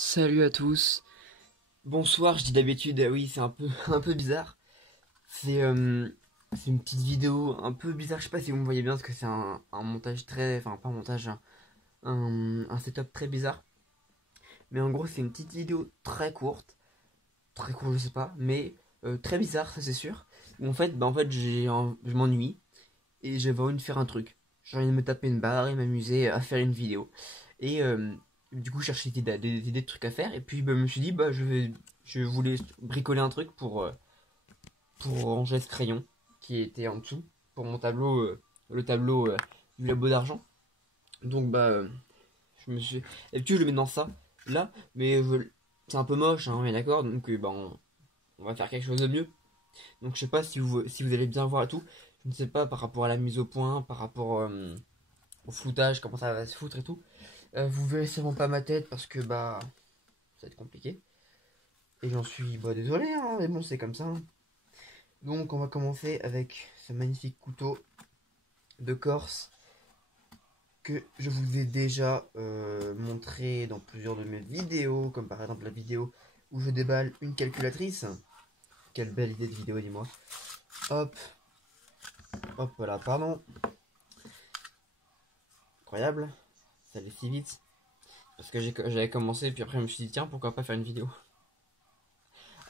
Salut à tous. Bonsoir, je dis d'habitude, oui, c'est un peu, un peu bizarre. C'est une petite vidéo un peu bizarre, je sais pas si vous me voyez bien, parce que c'est un montage très. Enfin, pas un montage, un setup très bizarre. Mais en gros, c'est une petite vidéo très courte, je sais pas, mais très bizarre, ça c'est sûr. Où en fait je m'ennuie et j'avais envie de faire un truc. J'ai envie de me taper une barre et m'amuser à faire une vidéo. Et du coup, je cherchais des idées de trucs à faire. Et puis, bah, je me suis dit, je voulais bricoler un truc pour ranger ce crayon qui était en dessous pour mon tableau, le tableau du labo d'argent. Donc, je me suis. Et puis, je le mets dans ça, là, mais c'est un peu moche, hein, on est d'accord. Donc, on va faire quelque chose de mieux. Donc, je sais pas si vous allez bien voir et tout. Je ne sais pas par rapport à la mise au point, par rapport au floutage, comment ça va se foutre et tout. Vous verrez sûrement pas ma tête parce que ça va être compliqué. Et j'en suis désolé, hein, mais bon c'est comme ça, hein. Donc on va commencer avec ce magnifique couteau de Corse que je vous ai déjà montré dans plusieurs de mes vidéos, comme par exemple la vidéo où je déballe une calculatrice. Quelle belle idée de vidéo, dis-moi. Hop, hop, voilà, pardon. Incroyable, ça allait si vite. Parce que j'avais commencé, puis après je me suis dit, tiens, pourquoi pas faire une vidéo.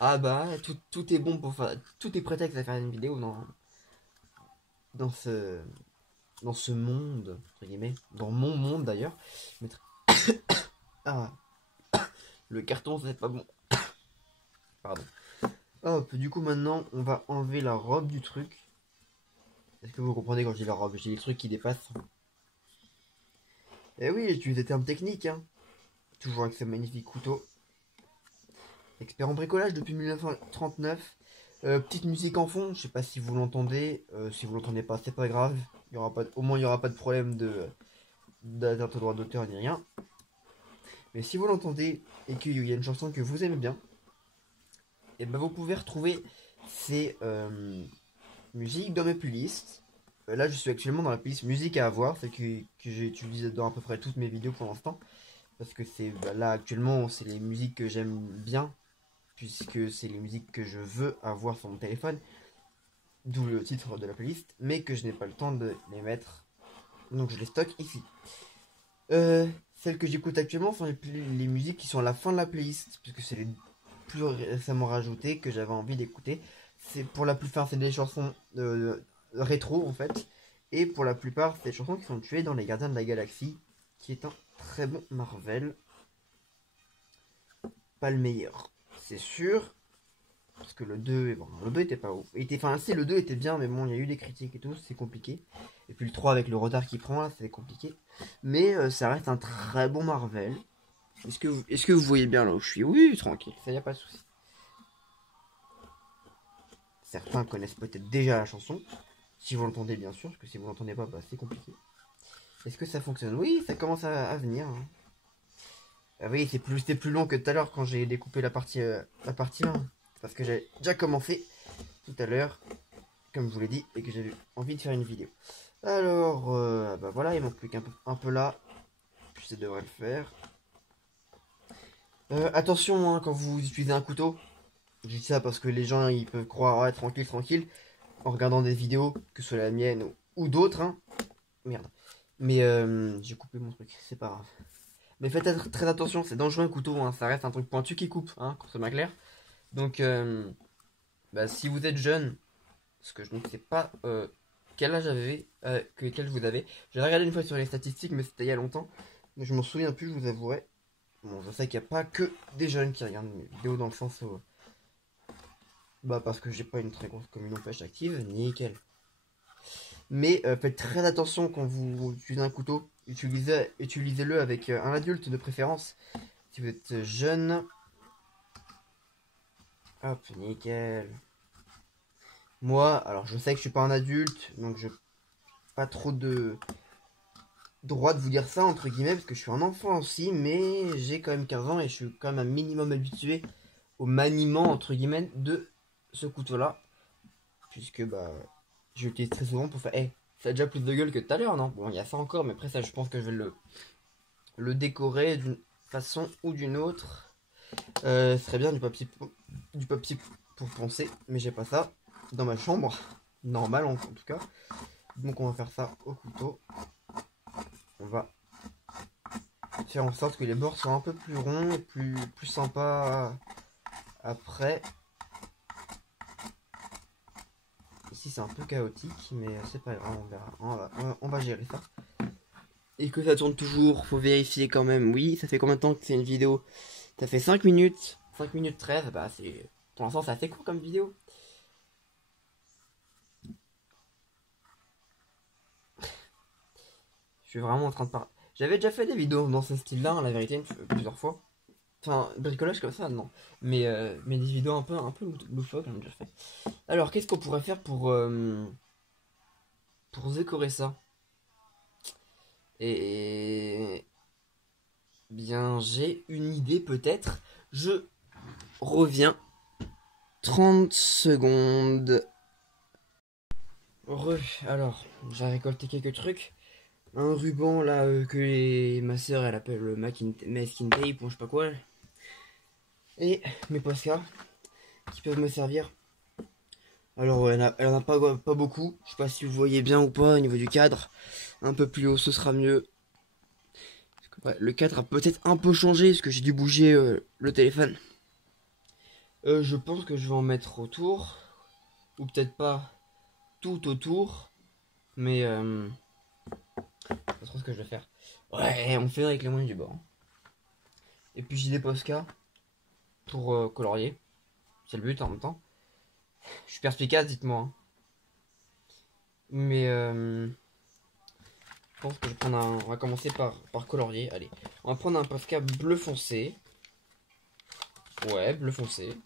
Ah tout est bon pour faire. Tout est prétexte à faire une vidéo dans ce, dans ce monde, entre guillemets. Dans mon monde d'ailleurs. Mettre- Ah, le carton, c'est pas bon. Pardon. Hop, du coup, maintenant, on va enlever la robe du truc. Est-ce que vous comprenez quand je dis la robe? J'ai des trucs qui dépassent. Eh oui, j'utilise des termes techniques, hein. Toujours avec ce magnifique couteau. Expert en bricolage depuis 1939. Petite musique en fond, je sais pas si vous l'entendez. Si vous l'entendez pas, c'est pas grave. Au moins, il n'y aura pas de problème d'atteinte au droit d'auteur ni rien. Mais si vous l'entendez et qu'il y a une chanson que vous aimez bien, et ben vous pouvez retrouver ces musiques dans mes playlists. Là, je suis actuellement dans la playlist musique à avoir, celle que j'ai utilisée dans à peu près toutes mes vidéos pour l'instant. Parce que là actuellement, c'est les musiques que j'aime bien, puisque c'est les musiques que je veux avoir sur mon téléphone, d'où le titre de la playlist, mais que je n'ai pas le temps de les mettre, donc je les stocke ici. Celles que j'écoute actuellement sont les musiques qui sont à la fin de la playlist, puisque c'est les plus récemment rajoutées que j'avais envie d'écouter. C'est pour la plupart c'est des chansons rétro en fait, et pour la plupart c'est des chansons qui sont tuées dans Les Gardiens de la Galaxie, qui est un très bon Marvel. Pas le meilleur, c'est sûr, parce que le 2 était pas ouf. Enfin si, le 2 était bien, mais bon, il y a eu des critiques et tout, c'est compliqué. Et puis le 3 avec le retard qu'il prend là, c'est compliqué. Mais ça reste un très bon Marvel. Est-ce que vous voyez bien là où je suis? Oui, tranquille, ça y a pas de souci. Certains connaissent peut-être déjà la chanson, si vous l'entendez bien sûr, parce que si vous l'entendez pas, c'est compliqué. Est-ce que ça fonctionne? Oui, ça commence à venir, hein. Ah oui, c'était plus long que tout à l'heure quand j'ai découpé la partie 1. Parce que j'ai déjà commencé tout à l'heure, comme je vous l'ai dit, et que j'avais envie de faire une vidéo. Alors, voilà, il manque plus un peu là. Puis ça devrait le faire. Attention, hein, quand vous utilisez un couteau. Je dis ça parce que les gens ils peuvent croire, ouais, tranquille, tranquille, en regardant des vidéos, que ce soit la mienne ou d'autres, hein. Merde. Mais j'ai coupé mon truc, c'est pas grave. Mais faites très attention, c'est dangereux un couteau, hein, ça reste un truc pointu qui coupe, hein, quand c'est bien clair. Donc, si vous êtes jeune, parce que je ne sais pas quel âge quel vous avez. J'ai regardé une fois sur les statistiques, mais c'était il y a longtemps. Mais je m'en souviens plus, je vous avouerai. Bon, je sais qu'il n'y a pas que des jeunes qui regardent mes vidéos dans le sens où. Parce que j'ai pas une très grosse communauté active, nickel. Mais faites très attention quand vous utilisez un couteau. Utilisez-le avec un adulte de préférence. Si vous êtes jeune. Hop, nickel. Moi, alors je sais que je suis pas un adulte, donc je pas trop de droit de vous dire ça entre guillemets parce que je suis un enfant aussi, mais j'ai quand même 15 ans et je suis quand même un minimum habitué au maniement entre guillemets de ce couteau-là, puisque je l'utilise très souvent pour faire. Ça a déjà plus de gueule que tout à l'heure, non? Bon, il y a ça encore, mais après ça, je pense que je vais le décorer façon ou d'une autre. Ce serait bien du papier pour poncer, mais j'ai pas ça dans ma chambre, normal en tout cas. Donc on va faire ça au couteau. On va faire en sorte que les bords soient un peu plus ronds et plus sympas après. Ici c'est un peu chaotique, mais c'est pas grave, on verra. On va gérer ça. Et que ça tourne toujours, faut vérifier quand même. Oui, ça fait combien de temps que c'est une vidéo? Ça fait 5 minutes. 5 minutes 13, bah c'est... Pour l'instant c'est assez court comme vidéo. Je suis vraiment en train de parler. J'avais déjà fait des vidéos dans ce style-là, hein, la vérité, plusieurs fois. Enfin, bricolage comme ça, non. Mais des vidéos un peu loufoques, j'en ai déjà fait. Alors, qu'est-ce qu'on pourrait faire pour décorer ça? Et... Bien, j'ai une idée peut-être. Je reviens. 30 secondes. Alors, j'ai récolté quelques trucs. Un ruban là ma soeur elle appelle le masking tape ou je sais pas quoi. Et mes Posca qui peuvent me servir. Alors elle en a pas beaucoup. Je sais pas si vous voyez bien ou pas au niveau du cadre. Un peu plus haut ce sera mieux. Ouais, le cadre a peut-être un peu changé parce que j'ai dû bouger le téléphone. Je pense que je vais en mettre autour. Ou peut-être pas tout autour. Mais pas trop ce que je vais faire. Ouais, on fait avec les moyens du bord. Et puis j'ai des Posca pour colorier. C'est le but en même temps. Je suis perspicace, dites-moi. Hein. Mais je pense que je vais prendre un... On va commencer par colorier. Allez, on va prendre un Posca bleu foncé. Ouais, bleu foncé.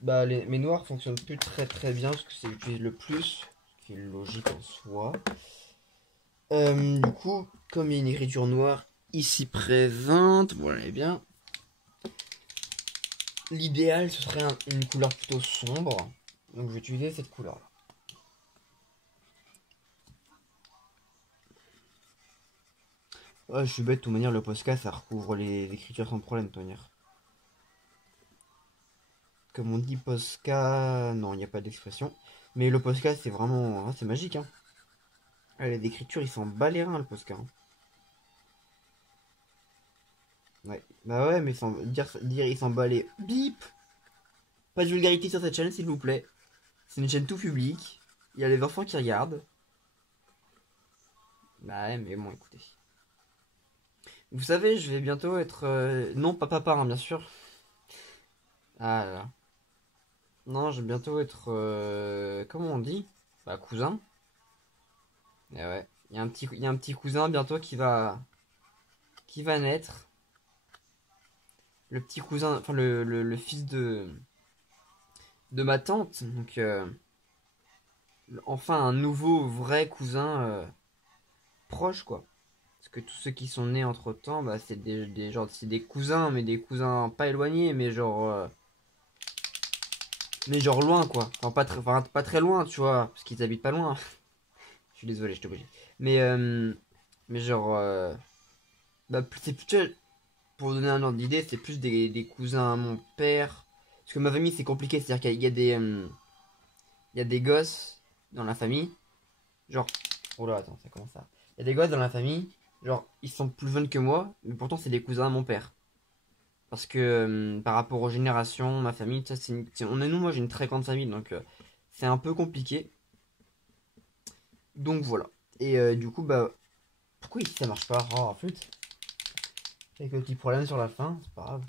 Bah, mes noirs fonctionnent plus très bien parce que c'est j'utilise le plus, ce qui est logique en soi. Du coup, comme il y a une écriture noire ici présente, voilà, et bien. L'idéal, ce serait une couleur plutôt sombre. Donc je vais utiliser cette couleur-là. Ouais, je suis bête, de toute manière, le Posca, ça recouvre les écritures sans problème, de toute manière. Comme on dit Posca, non, il n'y a pas d'expression. Mais le Posca, c'est vraiment... c'est magique, hein. Les écritures, ils s'en bat les reins, le Posca. Hein. Ouais, bah ouais, mais dire il s'en bat les... Bip. Pas de vulgarité sur cette chaîne, s'il vous plaît. C'est une chaîne tout public. Il y a les enfants qui regardent. Bah ouais, mais bon, écoutez. Vous savez, je vais bientôt être... Non, pas papa, hein, bien sûr. Ah là là. Non, je vais bientôt être... Comment on dit? Bah, cousin. Et ouais. Il y a un petit cousin bientôt qui va naître. Le petit cousin... Enfin, le fils de ma tante. Donc, enfin, un nouveau vrai cousin proche, quoi. Parce que tous ceux qui sont nés entre temps, bah, c'est c'est des cousins, mais des cousins pas éloignés, mais genre loin, quoi. Enfin, pas très loin, tu vois, parce qu'ils habitent pas loin. Je suis désolé, je t'ai obligé. Mais genre, bah, c'est plus, pour vous donner un ordre d'idée, c'est plus des cousins à mon père. Parce que ma famille, c'est compliqué, c'est-à-dire qu'il y a il y a des gosses dans la famille. Genre, oh là, attends, ça commence à... Il y a des gosses dans la famille, genre, ils sont plus jeunes que moi, mais pourtant, c'est des cousins à mon père. Parce que par rapport aux générations, ma famille, ça, moi j'ai une très grande famille, donc c'est un peu compliqué. Donc voilà. Et du coup, bah, pourquoi ici ça marche pas? Oh, flûte. Avec le petit problème sur la fin, c'est pas grave.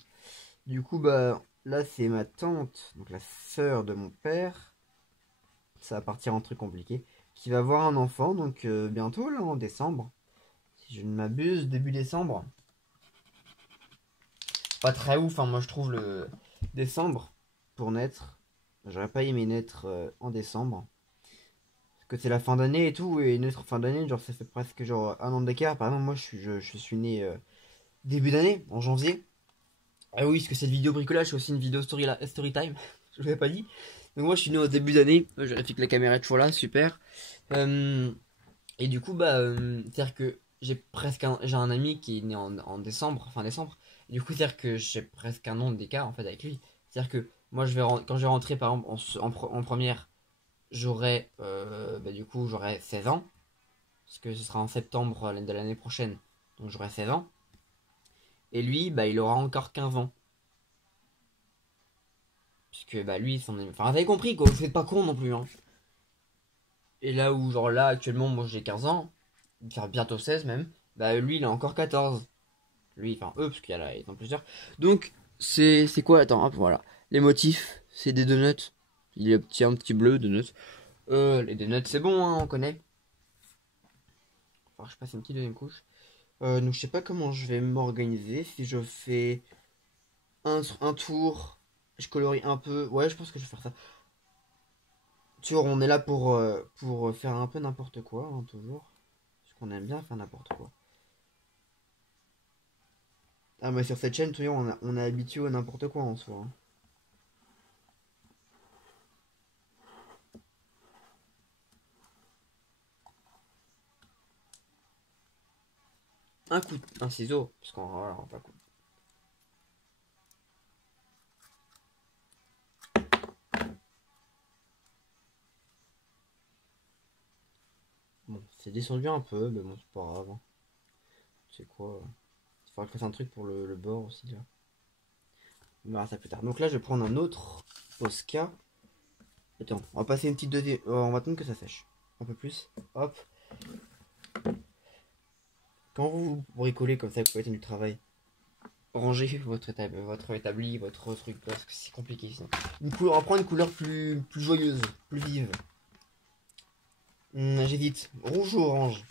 Du coup, bah, là c'est ma tante, donc la sœur de mon père. Ça va partir en truc compliqué. Qui va avoir un enfant, donc bientôt, là, en décembre. Si je ne m'abuse, début décembre. Pas très ouf, hein, moi je trouve le décembre pour naître. J'aurais pas aimé naître en décembre. Parce que c'est la fin d'année et tout, et naître fin d'année, genre ça fait presque genre un an d'écart. Par exemple, moi je suis né début d'année, en janvier. Ah oui, parce que cette vidéo bricolage, c'est aussi une vidéo story time. Je vous l'avais pas dit. Donc moi je suis né au début d'année. Je vérifie que la caméra est toujours là, super. Et du coup, bah, c'est-à-dire que j'ai un ami qui est né en décembre, fin décembre. Du coup, c'est-à-dire que j'ai presque un an d'écart en fait avec lui. C'est-à-dire que moi, quand je vais rentrer par exemple en première, j'aurai du coup j'aurai 16 ans. Parce que ce sera en septembre de l'année prochaine. Donc j'aurai 16 ans. Et lui, bah, il aura encore 15 ans. Puisque bah, lui, enfin, vous avez compris quoi, vous êtes pas con non plus. Hein. Et là où, genre là, actuellement, moi j'ai 15 ans, faire bientôt 16 même, bah lui, il a encore 14. Lui, enfin eux, parce qu'il y a là, ils sont plusieurs. Donc, c'est quoi? Attends, hop, voilà. Les motifs, c'est des donuts. Il y a un petit bleu, donuts. Les donuts, c'est bon, hein, on connaît. Enfin, je passe une petite deuxième couche. Donc, je sais pas comment je vais m'organiser. Si je fais un tour, je colorie un peu. Ouais, je pense que je vais faire ça. Tu vois, on est là pour faire un peu n'importe quoi, hein, toujours. Parce qu'on aime bien faire n'importe quoi. Ah, mais sur cette chaîne, tu vois, on est habitué à n'importe quoi en soi. Hein. Un ciseau, parce qu'on voilà, on va pas. Bon, c'est descendu un peu, mais bon, c'est pas grave. Hein. C'est quoi il faudra que je fasse un truc pour le bord aussi, là. On verra ça plus tard. Donc là, je vais prendre un autre Posca. Attends, on va passer une petite deuxième. On va attendre que ça sèche. Un peu plus. Hop. Quand vous bricolez comme ça, vous pouvez du travail. Rangez votre établi, votre truc, parce que c'est compliqué sinon. On va prendre une couleur plus joyeuse, plus vive. J'hésite. Rouge ou orange?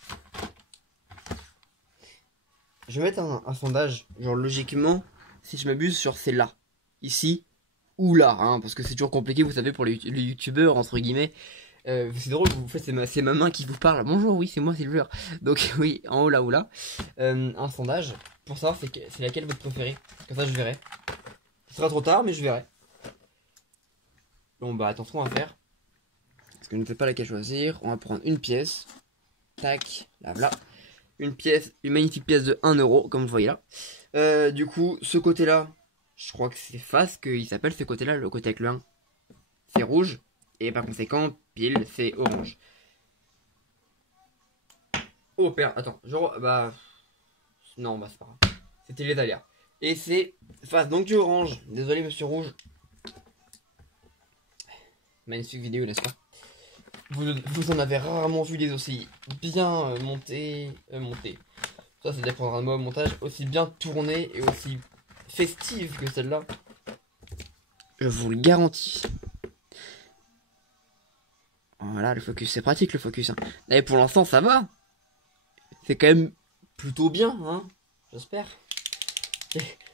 Je vais mettre un sondage. Genre, logiquement, si je m'abuse, sur c'est là. Ici ou là, hein, parce que c'est toujours compliqué, vous savez, pour les youtubeurs, entre guillemets. C'est drôle, vous faites, c'est ma main qui vous parle. Bonjour, oui, c'est moi, Silver. Donc, oui, en haut là ou là. Un sondage pour savoir c'est laquelle votre préférée. Comme ça, je verrai. Ce sera trop tard, mais je verrai. Bon, bah, attention à faire. Parce que je ne sais pas laquelle choisir. On va prendre une pièce. Tac, là, voilà. Une pièce, une magnifique pièce de 1 euro, comme vous voyez là. Du coup, ce côté-là, je crois que c'est face qu'il s'appelle ce côté-là, le côté avec le 1. C'est rouge. Et par conséquent, pile, c'est orange. Oh, père, attends, bah. Non, bah, c'est pas grave. C'était les aléas. Et c'est face, donc du orange. Désolé, monsieur rouge. Magnifique vidéo, n'est-ce pas? Vous en avez rarement vu des aussi bien montés. Ça dépendra de moi au montage. Aussi bien tournées et aussi festives que celle-là. Je vous le garantis. Voilà, le focus, c'est pratique le focus. Hein. Et pour l'instant, ça va. C'est quand même plutôt bien, hein. J'espère.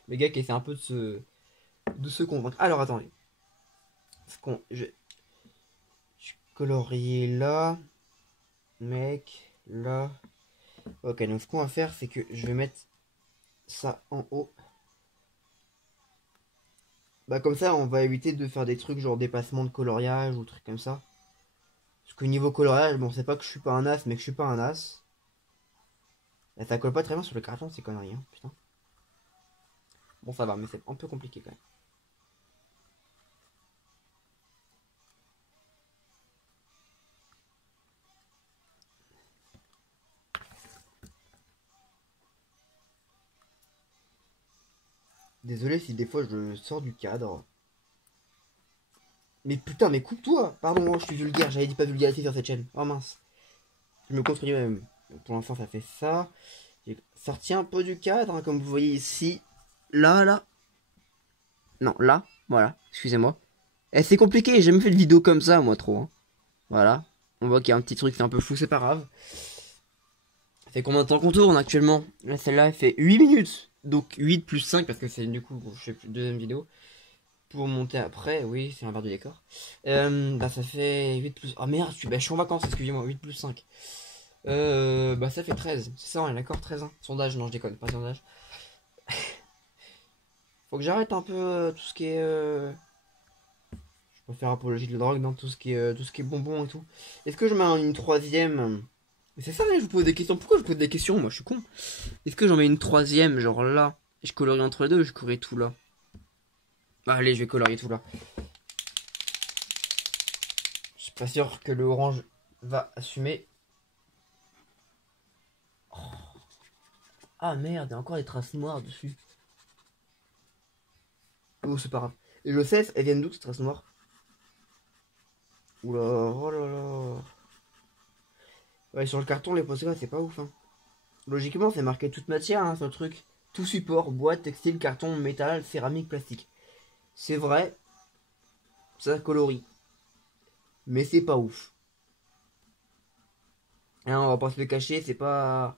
Le gars qui essaie un peu de se convaincre. Alors attendez. Je colorier là. Mec, là. Ok, donc ce qu'on va faire, c'est que je vais mettre ça en haut. Bah comme ça, on va éviter de faire des trucs genre dépassement de coloriage ou trucs comme ça. Parce que niveau coloriage, bon, c'est pas que je suis pas un as, mais que je suis pas un as. Là, ça colle pas très bien sur le carton, ces conneries, hein, putain. Bon, ça va, mais c'est un peu compliqué quand même. Désolé si des fois je sors du cadre. Mais putain, mais coupe-toi! Pardon, je suis vulgaire, j'avais dit pas vulgarité sur cette chaîne. Oh mince. Je me contredis même. Pour l'instant, ça fait ça. J'ai sorti un peu du cadre, hein, comme vous voyez ici. Là, là. Non, là. Voilà, excusez-moi. Eh, c'est compliqué, j'ai jamais fait de vidéo comme ça, moi, trop. Hein. Voilà. On voit qu'il y a un petit truc, c'est un peu flou, c'est pas grave. Ça fait combien de temps qu'on tourne actuellement? Là, celle-là, elle fait 8 minutes. Donc 8 plus 5, parce que c'est du coup, je fais plus deuxième vidéo. Pour monter après, oui, c'est un verre du décor. Bah, ça fait 8 plus. Ah merde, je suis en vacances, excusez-moi, 8 plus 5. Bah, ça fait 13. C'est ça, on est d'accord, 13 hein. Sondage, non, je déconne, pas sondage. Faut que j'arrête un peu tout ce qui est. Je peux faire apologie de la drogue dans tout ce qui est bonbon et tout. Est-ce que je mets une troisième Mais c'est ça, hein, je vous pose des questions. Pourquoi je pose des questions? Moi, je suis con. Est-ce que j'en mets une troisième, genre là? Et je colorie entre les deux, je colorie tout là. Allez, je vais colorier tout là. Je suis pas sûr que le orange va assumer. Oh. Ah merde, il y a encore des traces noires dessus. Oh, c'est pas grave. Et Joseph, elles viennent d'où ces traces noires? Oula, oh là là. Ouais, sur le carton, les posters, c'est pas ouf, hein. Logiquement, c'est marqué toute matière, hein, sur le truc. Tout support, boîte, textile, carton, métal, céramique, plastique. C'est vrai, ça colorie. Mais c'est pas ouf. Hein, on va pas se le cacher, c'est pas...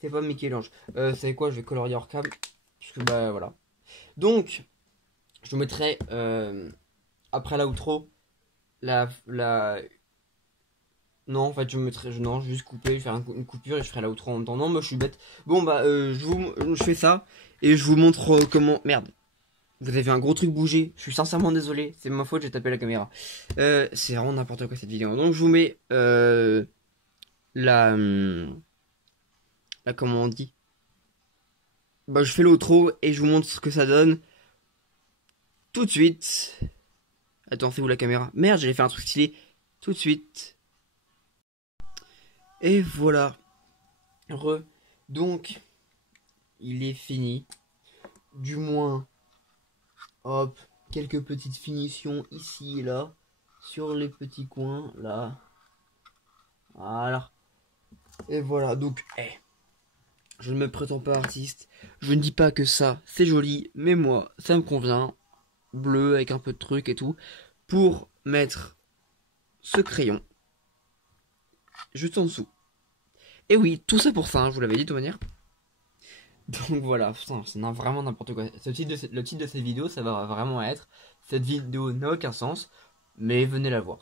C'est pas Michel-Ange. C'est quoi, je vais colorier hors cam. Parce que, bah, voilà. Donc, je vous mettrai, après la outro, la... Non, en fait, je mettrai... Non, je vais juste couper, je vais faire une coupure et je ferai la outro en même temps. Non, moi, je suis bête. Bon, bah, je fais ça. Et je vous montre comment... Merde. Vous avez un gros truc bouger. Je suis sincèrement désolé. C'est ma faute, j'ai tapé la caméra. C'est vraiment n'importe quoi cette vidéo. Donc je vous mets la... Comment on dit? Bah je fais l'outro et je vous montre ce que ça donne. Tout de suite. Attends, c'est où la caméra? Merde, j'allais faire un truc stylé. Tout de suite. Et voilà. Donc, il est fini. Du moins... Hop, quelques petites finitions ici et là, sur les petits coins, là. Voilà. Et voilà, donc, je ne me prétends pas artiste. Je ne dis pas que ça, c'est joli, mais moi, ça me convient. Bleu, avec un peu de truc et tout. Pour mettre ce crayon, juste en dessous. Et oui, tout ça pour ça, hein, je vous l'avais dit de toute manière. Donc voilà, c'est vraiment n'importe quoi. Le titre de cette vidéo, ça va vraiment être cette vidéo n'a aucun sens, mais venez la voir.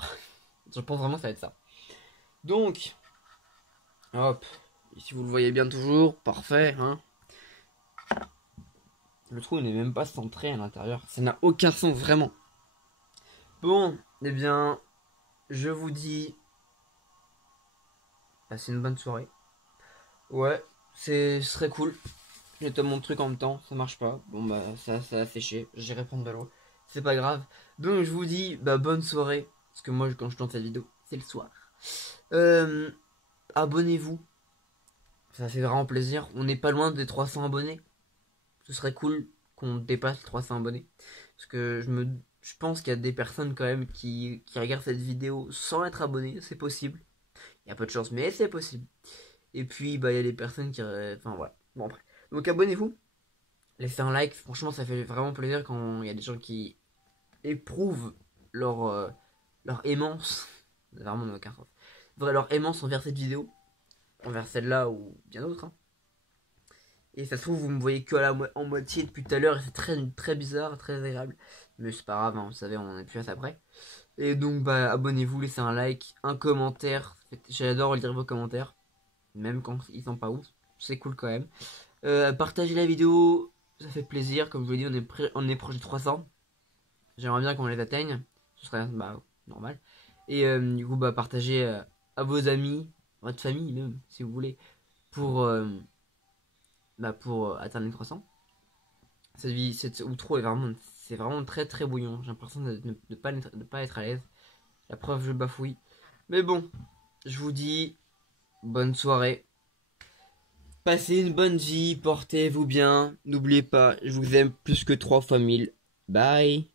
Je pense vraiment que ça va être ça. Donc, hop, si vous le voyez bien toujours, parfait, hein. Le trou n'est même pas centré à l'intérieur, ça n'a aucun sens vraiment. Bon, eh bien, je vous dis, passez une bonne soirée. Ouais, ce serait cool. Je te mon truc en même temps, ça marche pas. Bon bah ça a séché, j'irai prendre de l'eau. C'est pas grave. Donc je vous dis bah bonne soirée. Parce que moi quand je tourne cette vidéo, c'est le soir. Abonnez-vous. Ça fait vraiment plaisir. On n'est pas loin des 300 abonnés. Ce serait cool qu'on dépasse les 300 abonnés. Parce que je pense qu'il y a des personnes quand même qui regardent cette vidéo sans être abonnés. C'est possible. Il y a peu de chance, mais c'est possible. Et puis bah il y a des personnes qui... Enfin voilà. Bon après. Donc abonnez-vous. Laissez un like, franchement ça fait vraiment plaisir quand il y a des gens qui éprouvent leur aimance, vraiment aucun sens, leur aimance envers cette vidéo, envers celle-là ou bien d'autres, hein. Et ça se trouve vous me voyez que en moitié depuis tout à l'heure et c'est très bizarre, très agréable, mais c'est pas grave, hein, vous savez on en est plus à ça après. Et donc bah abonnez-vous, laissez un like, un commentaire, j'adore lire vos commentaires, même quand ils sont pas ouf, c'est cool quand même. Partagez la vidéo, ça fait plaisir, comme je vous l'ai dit on est proche de 300. J'aimerais bien qu'on les atteigne, ce serait bah, normal. Et du coup bah partagez à vos amis, votre famille même si vous voulez, pour atteindre les 300. Cette outro c'est vraiment très très bouillon, j'ai l'impression de ne pas être à l'aise. La preuve je bafouille. Mais bon, je vous dis bonne soirée. Passez une bonne vie, portez-vous bien. N'oubliez pas, je vous aime plus que 3 fois 1000. Bye.